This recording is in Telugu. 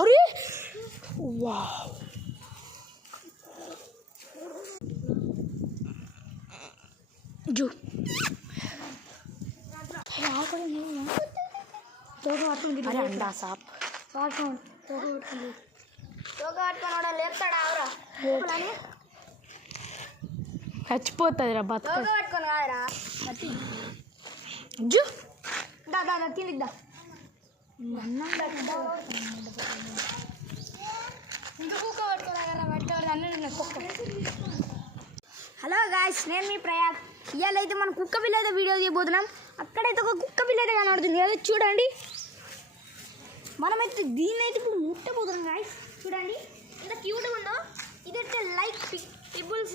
अरे वाह जो अरे अंडा साप చచ్చిపోతుందిరా బతుక జు తినిద్దా హలో గాయ్స్, నేను మీ ప్రయాగ్. ఇవాళ అయితే మనం కుక్క పిల్ల అయితే వీడియో తీయబోతున్నాం. అక్కడైతే ఒక కుక్క పిల్ల అయితే కనబడుతుంది కదా, చూడండి. మనమైతే దీన్ని అయితే ఇప్పుడు ముట్టబోతున్నాం గాయ్స్. చూడండి ఎంత క్యూట్గా ఉందో. ఇదైతే లైక్ పీపుల్స్